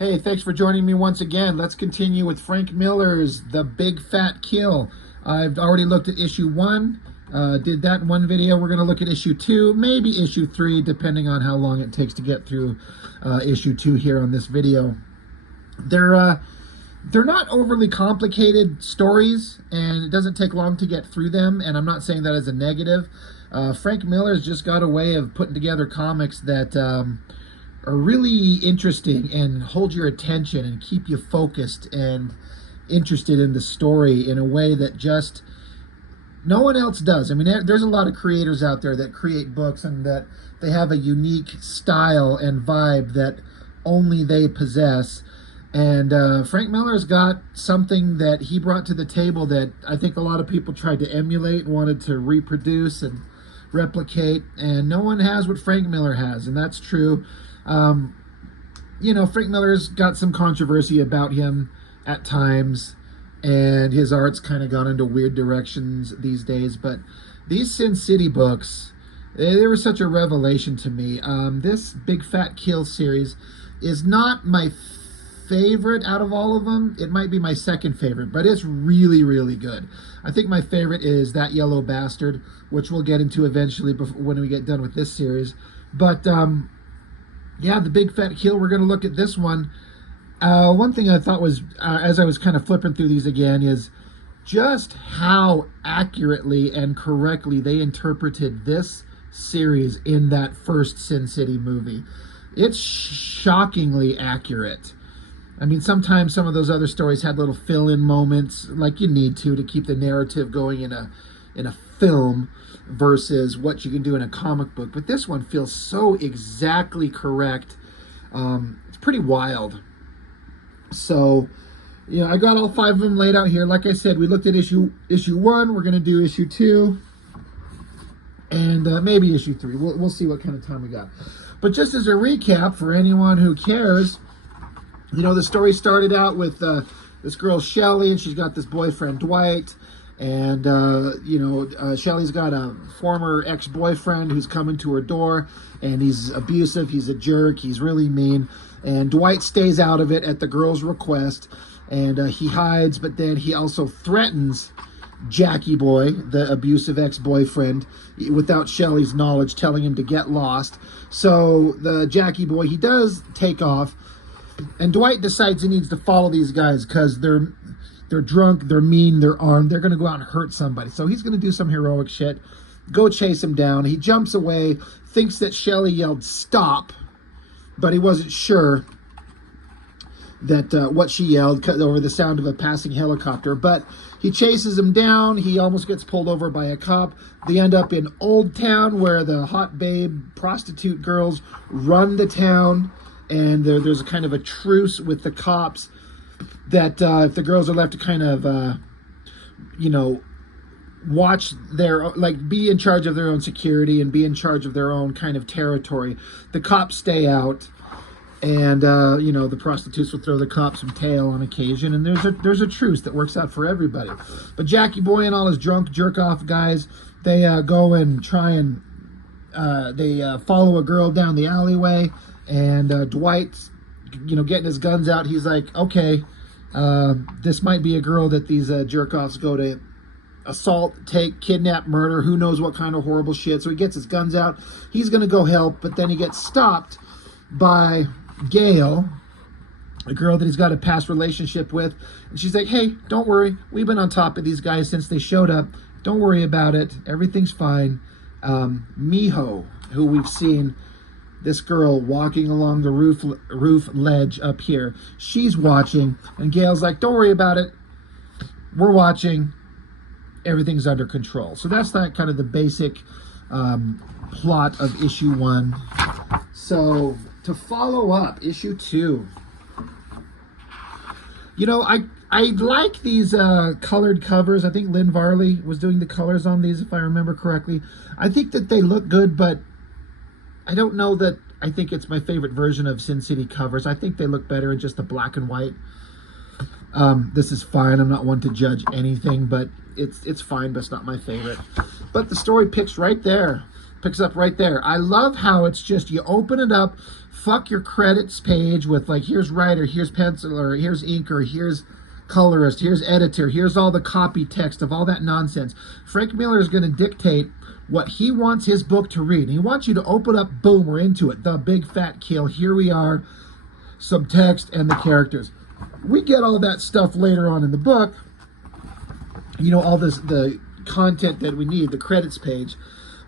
Hey, thanks for joining me once again. Let's continue with Frank Miller's The Big Fat Kill. I've already looked at issue 1, did that in one video. We're going to look at issue 2, maybe issue 3, depending on how long it takes to get through issue 2 here on this video. They're not overly complicated stories, and it doesn't take long to get through them, and I'm not saying that as a negative. Frank Miller's just got a way of putting together comics that are really interesting and hold your attention and keep you focused and interested in the story in a way that just no one else does. I mean, there's a lot of creators out there that create books and that they have a unique style and vibe that only they possess. And Frank Miller's got something that he brought to the table that I think a lot of people tried to emulate and wanted to reproduce and replicate, and no one has what Frank Miller has, and that's true. You know, Frank Miller's got some controversy about him at times, and his art's kind of gone into weird directions these days, but these Sin City books, they were such a revelation to me. This Big Fat Kill series is not my favorite out of all of them. It might be my second favorite, but it's really, really good. I think my favorite is That Yellow Bastard, which we'll get into eventually when we get done with this series. But yeah, The Big Fat Kill, we're going to look at this one. One thing I thought was, as I was kind of flipping through these again, is just how accurately and correctly they interpreted this series in that first Sin City movie. It's shockingly accurate. I mean, sometimes some of those other stories had little fill-in moments, like you need to keep the narrative going in a film versus what you can do in a comic book. But this one feels so exactly correct. It's pretty wild. So, you know, I got all 5 of them laid out here. Like I said, we looked at issue 1. We're going to do issue 2. And maybe issue 3. We'll see what kind of time we got. But just as a recap for anyone who cares, you know, the story started out with this girl, Shelly, and she's got this boyfriend, Dwight. And, you know, Shelly's got a former ex-boyfriend who's coming to her door, and he's abusive, he's a jerk, he's really mean. And Dwight stays out of it at the girl's request, and he hides, but then he also threatens Jackie Boy, the abusive ex-boyfriend, without Shelly's knowledge, telling him to get lost. So the Jackie Boy, he does take off, and Dwight decides he needs to follow these guys because they're drunk, they're mean, they're armed, they're going to go out and hurt somebody. So he's going to do some heroic shit, go chase him down. He jumps away, thinks that Shelly yelled stop, but he wasn't sure that what she yelled over the sound of a passing helicopter. But he chases him down. He almost gets pulled over by a cop. They end up in Old Town, where the hot babe prostitute girls run the town. And there's a kind of a truce with the cops that if the girls are left to kind of, you know, watch their, like, be in charge of their own security and be in charge of their own kind of territory, the cops stay out. And, you know, the prostitutes will throw the cops some tail on occasion. And there's a truce that works out for everybody. But Jackie Boy and all his drunk jerk-off guys, they go and try and they follow a girl down the alleyway. And Dwight, you know, getting his guns out, he's like, okay, this might be a girl that these jerk-offs go to assault, take, kidnap, murder, who knows what kind of horrible shit. So he gets his guns out. He's going to go help, but then he gets stopped by Gail, a girl that he's got a past relationship with. And she's like, hey, don't worry. We've been on top of these guys since they showed up. Don't worry about it. Everything's fine. Miho, who we've seen, this girl walking along the roof ledge up here, she's watching, and Gail's like, don't worry about it. We're watching. Everything's under control. So that's that kind of the basic plot of issue 1. So to follow up, issue 2. You know, I like these colored covers. I think Lynn Varley was doing the colors on these, if I remember correctly. I think that they look good, but I don't know that I think it's my favorite version of Sin City covers. I think they look better in just the black and white. This is fine. I'm not one to judge anything, but it's fine, but it's not my favorite. But the story picks right there. Picks up right there. I love how it's just, you open it up, fuck your credits page with like, here's writer, here's penciler, here's inker, here's colorist, here's editor, here's all the copy text of all that nonsense. Frank Miller is going to dictate what he wants his book to read. He wants you to open up, boom, we're into it. The Big Fat Keel. Here we are, some text and the characters. We get all that stuff later on in the book. You know, all this, the content that we need, the credits page.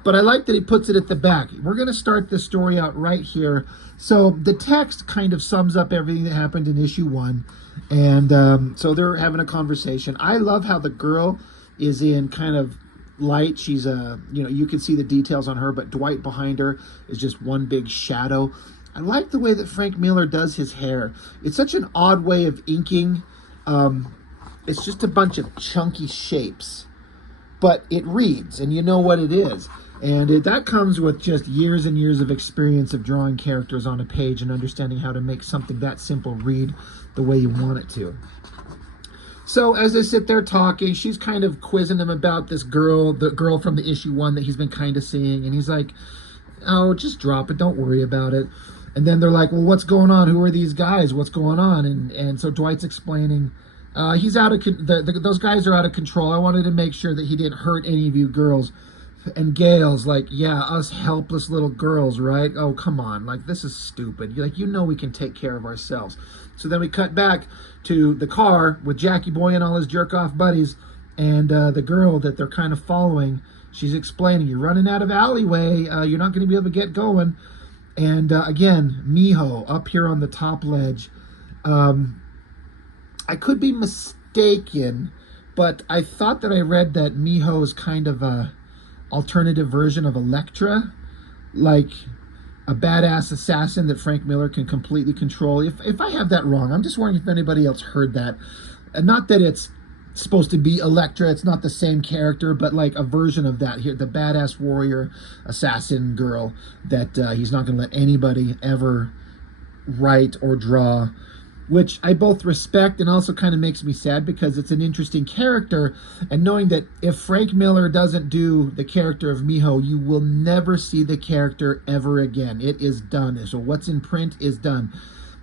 But I like that he puts it at the back. We're going to start this story out right here. So the text kind of sums up everything that happened in issue 1. And so they're having a conversation. I love how the girl is in kind of light. She's you know, you can see the details on her, but Dwight behind her is just one big shadow. I like the way that Frank Miller does his hair. It's such an odd way of inking. It's just a bunch of chunky shapes, but it reads, and you know what it is. And that comes with just years and years of experience of drawing characters on a page and understanding how to make something that simple read the way you want it to. So as they sit there talking, she's kind of quizzing him about this girl, the girl from the issue 1 that he's been kind of seeing. And he's like, oh, just drop it. Don't worry about it. And then they're like, well, what's going on? Who are these guys? What's going on? And so Dwight's explaining, he's out of, those guys are out of control. I wanted to make sure that he didn't hurt any of you girls. And Gail's like, yeah, us helpless little girls, right? Oh, come on. Like, this is stupid. You're like, you know we can take care of ourselves. So then we cut back to the car with Jackie Boy and all his jerk-off buddies. And the girl that they're kind of following, she's explaining, you're running out of alleyway. You're not going to be able to get going. And again, Miho up here on the top ledge. I could be mistaken, but I thought that I read that Miho is kind of a alternative version of Elektra, like a badass assassin that Frank Miller can completely control. If I have that wrong, I'm just wondering if anybody else heard that. And not that it's supposed to be Elektra, it's not the same character, but like a version of that here, the badass warrior assassin girl that he's not going to let anybody ever write or draw, which I both respect and also kind of makes me sad because it's an interesting character. And knowing that if Frank Miller doesn't do the character of Miho, you will never see the character ever again. It is done. So what's in print is done.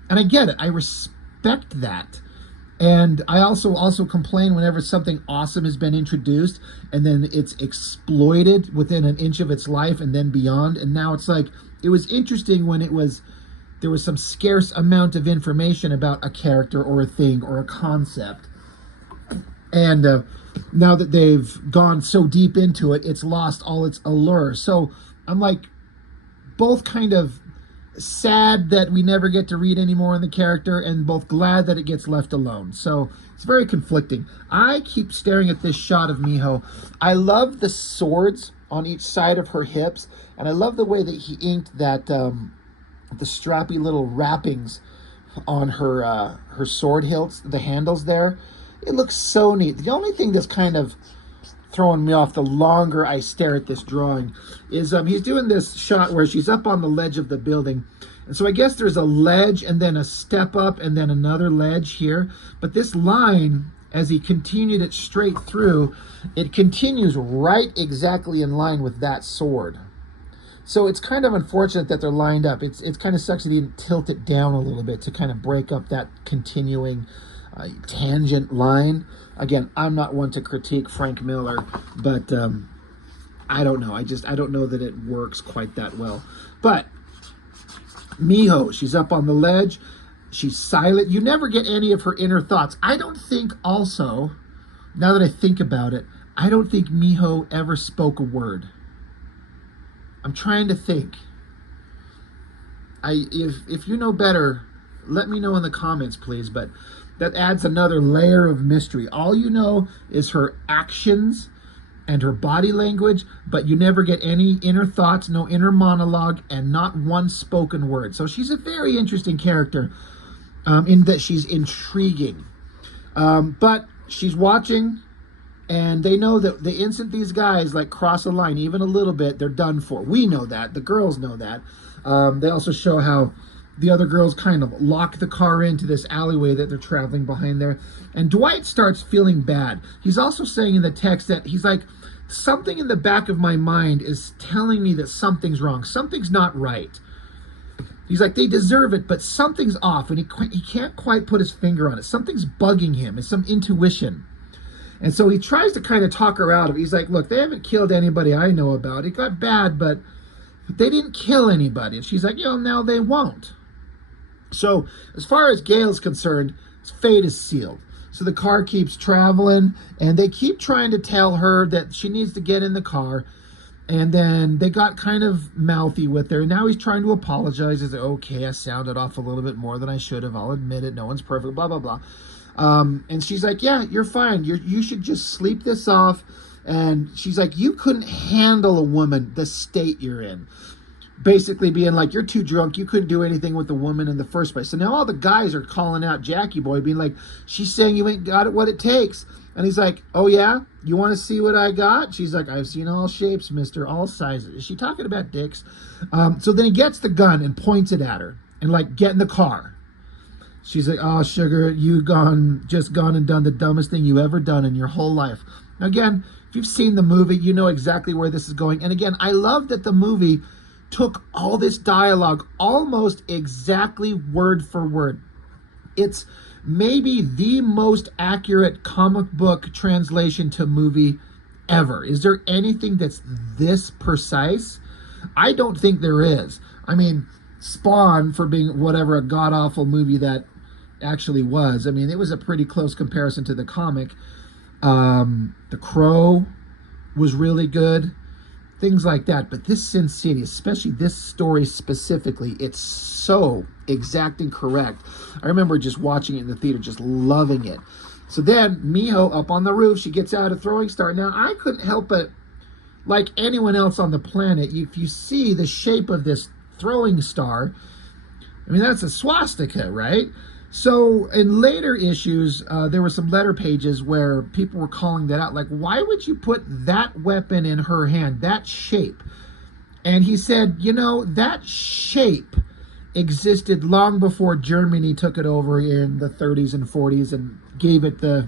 And I get it. I respect that. And I also complain whenever something awesome has been introduced and then it's exploited within an inch of its life and then beyond. And now it's like, it was interesting when there was some scarce amount of information about a character or a thing or a concept. And now that they've gone so deep into it, it's lost all its allure. So I'm like, both kind of sad that we never get to read any more in the character and both glad that it gets left alone. So it's very conflicting. I keep staring at this shot of Miho. I love the swords on each side of her hips, and I love the way that he inked that the strappy little wrappings on her her sword hilts, the handles there. It looks so neat. The only thing that's kind of throwing me off the longer I stare at this drawing is he's doing this shot where she's up on the ledge of the building. And so I guess there's a ledge and then a step up and then another ledge here. But this line, as he continued it straight through, it continues right exactly in line with that sword. So it's kind of unfortunate that they're lined up. It's kind of sucks that he didn't tilt it down a little bit to kind of break up that continuing tangent line. Again, I'm not one to critique Frank Miller, but I don't know. I don't know that it works quite that well. But Miho, she's up on the ledge. She's silent. You never get any of her inner thoughts. I don't think also, now that I think about it, I don't think Miho ever spoke a word. I'm trying to think. If you know better, let me know in the comments, please. But that adds another layer of mystery. All you know is her actions and her body language, but you never get any inner thoughts, no inner monologue, and not one spoken word. So she's a very interesting character in that she's intriguing. But she's watching, and they know that the instant these guys like cross a line, even a little bit, they're done for. We know that. The girls know that. They also show how the other girls kind of lock the car into this alleyway that they're traveling behind there. And Dwight starts feeling bad. He's also saying in the text that he's like, something in the back of my mind is telling me that something's wrong. Something's not right. He's like, they deserve it, but something's off, and he can't quite put his finger on it. Something's bugging him. It's some intuition. And so he tries to kind of talk her out of it. He's like, look, they haven't killed anybody I know about. It got bad, but they didn't kill anybody. And she's like, now they won't. So as far as Gail's concerned, his fate is sealed. So the car keeps traveling, and they keep trying to tell her that she needs to get in the car. And then they got kind of mouthy with her. Now he's trying to apologize. He's like, okay, I sounded off a little bit more than I should have. I'll admit it. No one's perfect, blah, blah, blah. And she's like, yeah, you're fine. You should just sleep this off. And she's like, you couldn't handle a woman the state you're in. Basically being like, you're too drunk. You couldn't do anything with the woman in the first place. So now all the guys are calling out Jackie Boy, being like, she's saying you ain't got it what it takes. And he's like, oh, yeah? You want to see what I got? She's like, I've seen all shapes, mister, all sizes. Is she talking about dicks? So then he gets the gun and points it at her and like, get in the car. She's like, oh, sugar, you just gone and done the dumbest thing you ever done in your whole life. Now, again, if you've seen the movie, you know exactly where this is going. And again, I love that the movie took all this dialogue almost exactly word for word. It's maybe the most accurate comic book translation to movie ever. Is there anything that's this precise? I don't think there is. I mean, Spawn, for being whatever a god-awful movie that actually was, I mean, it was a pretty close comparison to the comic. The Crow was really good. Things like that. But this Sin City, especially this story specifically, it's so exact and correct. I remember just watching it in the theater, just loving it. So then Miho up on the roof, she gets out a throwing star. Now I couldn't help but, like anyone else on the planet, if you see the shape of this throwing star, I mean, that's a swastika, right? So in later issues, there were some letter pages where people were calling that out. Like, why would you put that weapon in her hand, that shape? And he said, that shape existed long before Germany took it over in the 30s and 40s and gave it the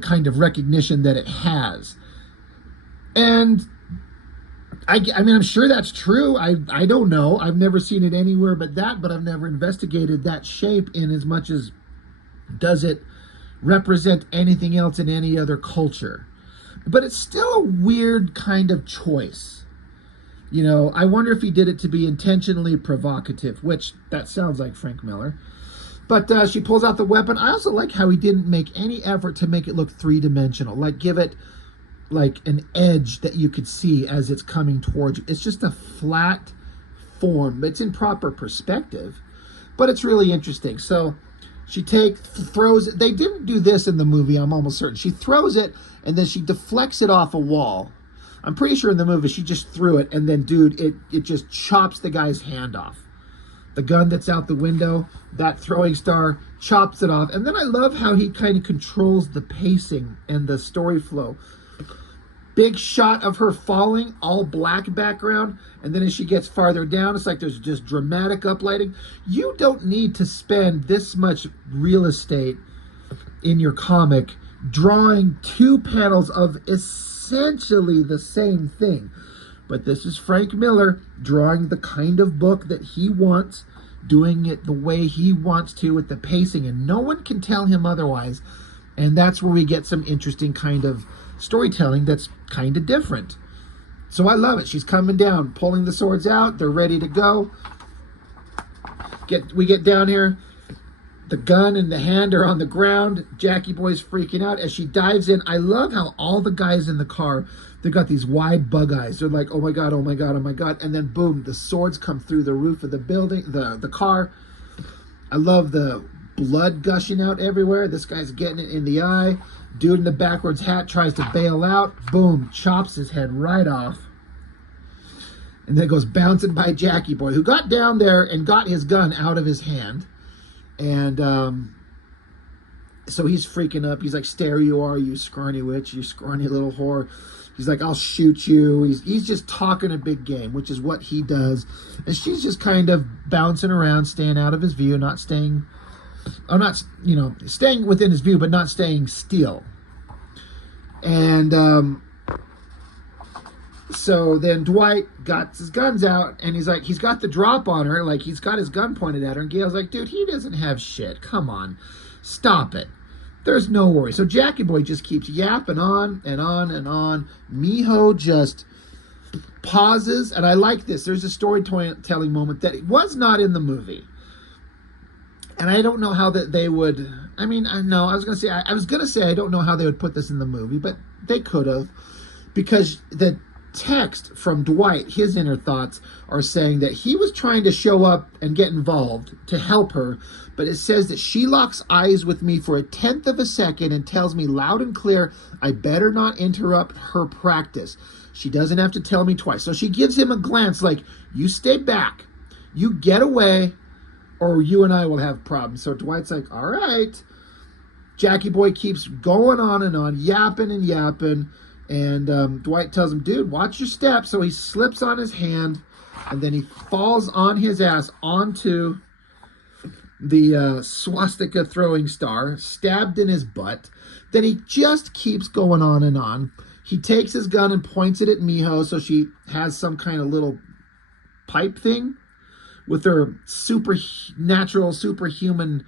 kind of recognition that it has. And I mean, I'm sure that's true. I don't know. I've never seen it anywhere but I've never investigated that shape in as much as does it represent anything else in any other culture. But it's still a weird kind of choice. I wonder if he did it to be intentionally provocative, which that sounds like Frank Miller. But she pulls out the weapon. I also like how he didn't make any effort to make it look three-dimensional, like give it like an edge that you could see as it's coming towards you. It's just a flat form. It's in proper perspective, but it's really interesting. So she throws it. They didn't do this in the movie, I'm almost certain. She throws it, and then she deflects it off a wall. I'm pretty sure in the movie she just threw it, and then, dude, it just chops the guy's hand off. The gun that's out the window, that throwing star chops it off. And then I love how he kind of controls the pacing and the story flow. Big shot of her falling, all black background, and then as she gets farther down, it's like there's just dramatic uplighting. You don't need to spend this much real estate in your comic drawing two panels of essentially the same thing. But this is Frank Miller drawing the kind of book that he wants, doing it the way he wants to with the pacing, and no one can tell him otherwise. And that's where we get some interesting kind of storytelling that's kind of different. So I love it. She's coming down, pulling the swords out. They're ready to go. We get down here. The gun and the hand are on the ground. Jackie Boy's freaking out as she dives in. I love how all the guys in the car, they've got these wide bug eyes. They're like, oh my God, oh my God, oh my God. And then boom, the swords come through the roof of the building, the car. I love the blood gushing out everywhere. This guy's getting it in the eye. Dude in the backwards hat tries to bail out. Boom, chops his head right off. And then goes bouncing by Jackie Boy, who got down there and got his gun out of his hand. And so he's freaking up. He's like, stare you are, you scrawny witch, you scrawny little whore. He's like, I'll shoot you. He's just talking a big game, which is what he does. And she's just kind of bouncing around, staying out of his view, not staying, or not, you know, staying within his view, but not staying still. And so then Dwight got his guns out, and he's like, he's got the drop on her, like he's got his gun pointed at her, and Gail's like, dude, he doesn't have shit. Come on, stop it. There's no worry. So Jackie Boy just keeps yapping on and on and on. Miho just pauses, and I like this. There's a storytelling moment that was not in the movie. And I don't know how that they would, I mean, I know, I was going to say I don't know how they would put this in the movie, but they could have. Because the text from Dwight, his inner thoughts, are saying that he was trying to show up and get involved to help her, but it says that she locks eyes with me for 1/10 of a second and tells me loud and clear I better not interrupt her practice. She doesn't have to tell me twice. So she gives him a glance like, you stay back, you get away, or you and I will have problems. So Dwight's like, all right. Jackie Boy keeps going on and on, yapping and yapping. And Dwight tells him, dude, watch your step. So he slips on his hand, and then he falls on his ass onto the swastika throwing star, stabbed in his butt. Then he just keeps going on and on. He takes his gun and points it at Miho, so she has some kind of little pipe thing with her supernatural, superhuman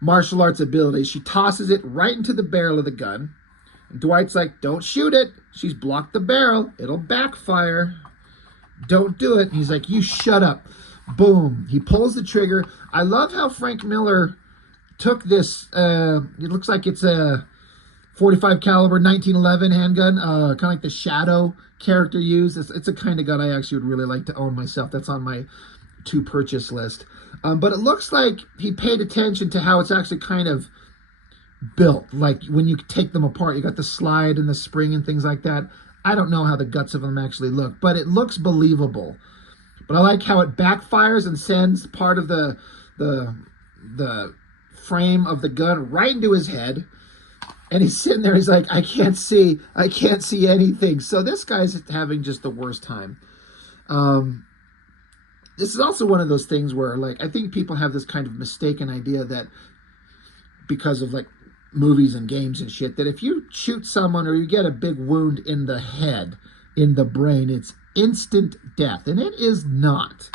martial arts abilities. She tosses it right into the barrel of the gun. And Dwight's like, don't shoot it. She's blocked the barrel. It'll backfire. Don't do it. And he's like, you shut up. Boom. He pulls the trigger. I love how Frank Miller took this, it looks like it's a 45 caliber 1911 handgun, kind of like the Shadow character used. It's a kind of gun I actually would really like to own myself. That's on my to purchase list. But it looks like he paid attention to how it's actually kind of built. Like when you take them apart, you got the slide and the spring and things like that. I don't know how the guts of them actually look, but it looks believable. But I like how it backfires and sends part of the frame of the gun right into his head. And he's sitting there, he's like, I can't see anything. So this guy's having just the worst time. This is also one of those things where, like, I think people have this kind of mistaken idea that because of, like, movies and games and shit, that if you shoot someone or you get a big wound in the head, in the brain, it's instant death. And it is not.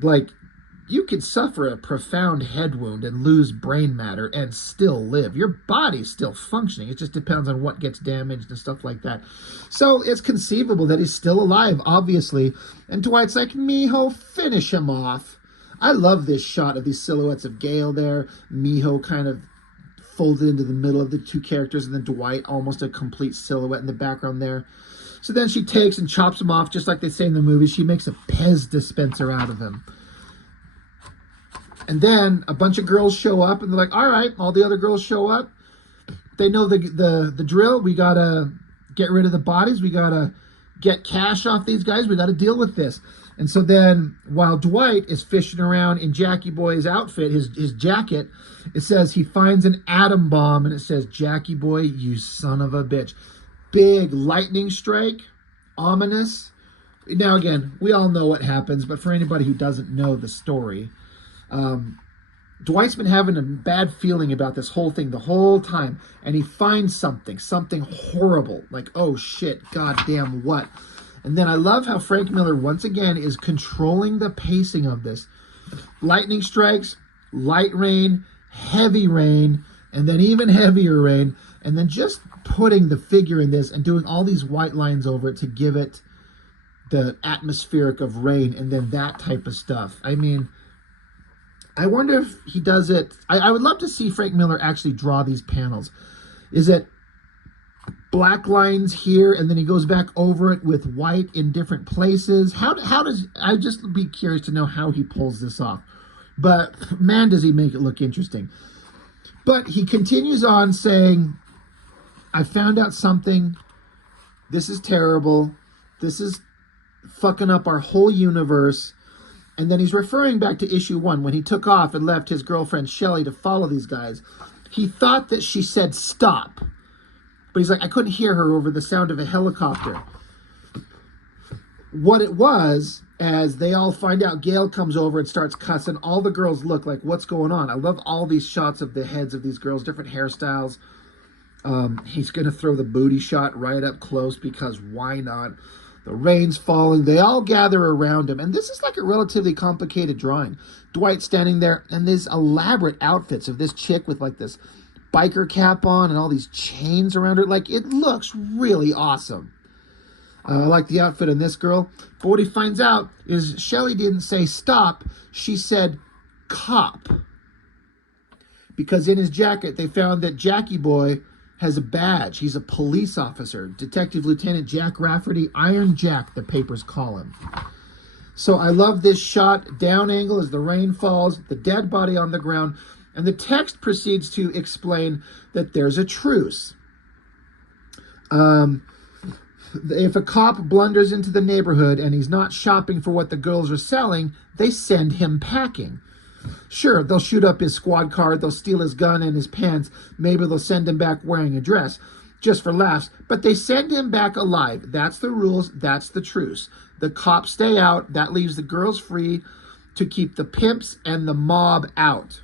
Like, you could suffer a profound head wound and lose brain matter and still live. Your body's still functioning. It just depends on what gets damaged and stuff like that. So it's conceivable that he's still alive, obviously. And Dwight's like, Miho, finish him off. I love this shot of these silhouettes of Gale there. Miho kind of folded into the middle of the two characters, and then Dwight, almost a complete silhouette in the background there. So then she takes and chops him off, just like they say in the movie. She makes a Pez dispenser out of him. And then a bunch of girls show up, and they're like, all right, all the other girls show up. They know the drill. We got to get rid of the bodies. We got to get cash off these guys. We got to deal with this. And so then while Dwight is fishing around in Jackie Boy's outfit, his jacket, it says he finds an atom bomb, and it says, Jackie Boy, you son of a bitch. Big lightning strike, ominous. Now, again, we all know what happens, but for anybody who doesn't know the story, Dwight's been having a bad feeling about this whole thing the whole time, and he finds something horrible, like, oh shit, goddamn what? And then I love how Frank Miller once again is controlling the pacing of this. Lightning strikes, light rain, heavy rain, and then even heavier rain, and then just putting the figure in this and doing all these white lines over it to give it the atmospheric of rain, and then that type of stuff. I mean, I wonder if he does it. I would love to see Frank Miller actually draw these panels. Is it black lines here, and then he goes back over it with white in different places? How does, I just be curious to know how he pulls this off. But man, does he make it look interesting. But he continues on saying, I found out something. This is terrible. This is fucking up our whole universe. And then he's referring back to issue 1 when he took off and left his girlfriend Shelly to follow these guys. He thought that she said stop. But he's like, I couldn't hear her over the sound of a helicopter. What it was, as they all find out, Gail comes over and starts cussing. All the girls look like, what's going on? I love all these shots of the heads of these girls, different hairstyles. He's going to throw the booty shot right up close because why not? The rain's falling. They all gather around him. And this is like a relatively complicated drawing. Dwight standing there and these elaborate outfits of this chick with like this biker cap on and all these chains around her. Like, it looks really awesome. I like the outfit on this girl. But what he finds out is Shelly didn't say stop. She said cop. Because in his jacket, they found that Jackie Boy has a badge. He's a police officer. Detective Lieutenant Jack Rafferty, Iron Jack, the papers call him. So I love this shot, down angle as the rain falls, the dead body on the ground, and the text proceeds to explain that there's a truce. If a cop blunders into the neighborhood and he's not shopping for what the girls are selling, they send him packing. Sure, they'll shoot up his squad car, they'll steal his gun and his pants, maybe they'll send him back wearing a dress, just for laughs, but they send him back alive. That's the rules, that's the truce. The cops stay out, that leaves the girls free to keep the pimps and the mob out.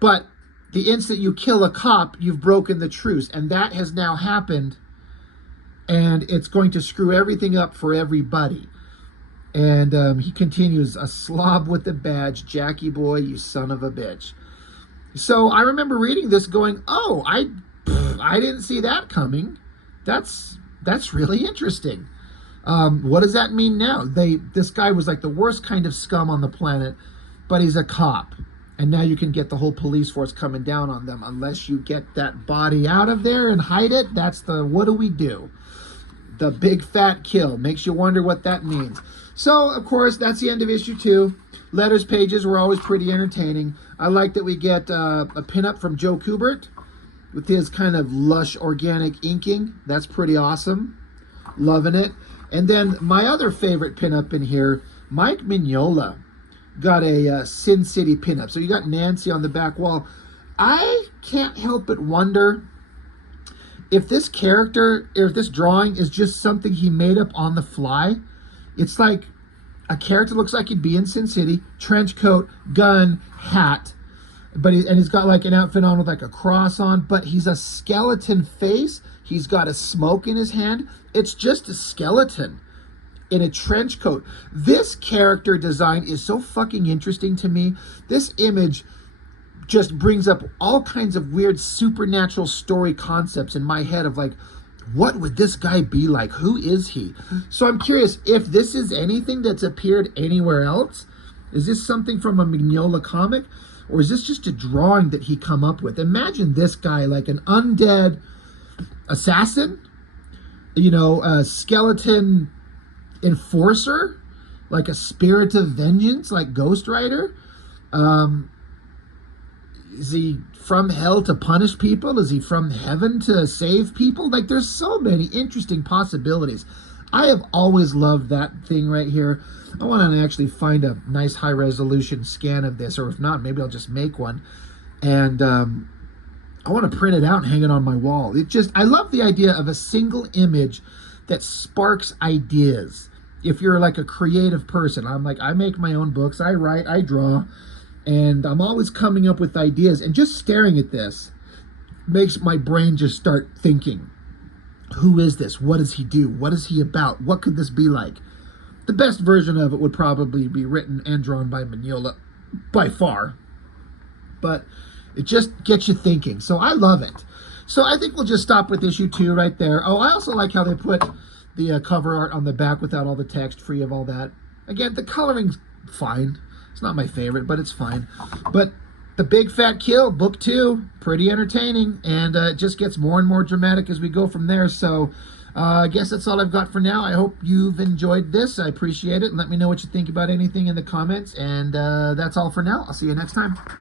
But the instant you kill a cop, you've broken the truce, and that has now happened. And it's going to screw everything up for everybody. And he continues, a slob with the badge, Jackie Boy, you son of a bitch. So I remember reading this going, oh, I didn't see that coming. That's really interesting. What does that mean now? This guy was like the worst kind of scum on the planet, but he's a cop. And now you can get the whole police force coming down on them unless you get that body out of there and hide it. That's the, what do we do? The big fat kill. Makes you wonder what that means. So, of course, that's the end of issue 2. Letters pages were always pretty entertaining. I like that we get a pinup from Joe Kubert with his kind of lush organic inking. That's pretty awesome. Loving it. And then my other favorite pinup in here, Mike Mignola got a Sin City pinup. So you got Nancy on the back wall. I can't help but wonder if this character, or if this drawing is just something he made up on the fly. It's like a character looks like he'd be in Sin City, trench coat, gun, hat, but he's got like an outfit on with like a cross on, but he's a skeleton face. He's got a smoke in his hand. It's just a skeleton in a trench coat. This character design is so fucking interesting to me. This image just brings up all kinds of weird supernatural story concepts in my head of like, what would this guy be like? Who is he? So I'm curious if this is anything that's appeared anywhere else. Is this something from a Mignola comic? Or is this just a drawing that he come up with? Imagine this guy like an undead assassin, you know, a skeleton enforcer, like a spirit of vengeance, like Ghost Rider. Is he from hell to punish people? Is he from heaven to save people? Like, there's so many interesting possibilities. I have always loved that thing right here. I want to actually find a nice high-resolution scan of this, or if not, maybe I'll just make one. And I want to print it out and hang it on my wall. I love the idea of a single image that sparks ideas. If you're like a creative person, I'm like, I make my own books, I write, I draw, and I'm always coming up with ideas, and just staring at this makes my brain just start thinking, who is this? What does he do? What is he about? What could this be like? The best version of it would probably be written and drawn by Mignola, by far. But it just gets you thinking. So I love it. So I think we'll just stop with issue 2 right there. Oh, I also like how they put the cover art on the back without all the text, free of all that. Again, the coloring's fine. It's not my favorite, but it's fine. But The Big Fat Kill, book 2, pretty entertaining, and it just gets more and more dramatic as we go from there. So I guess that's all I've got for now. I hope you've enjoyed this. I appreciate it. Let me know what you think about anything in the comments, and that's all for now. I'll see you next time.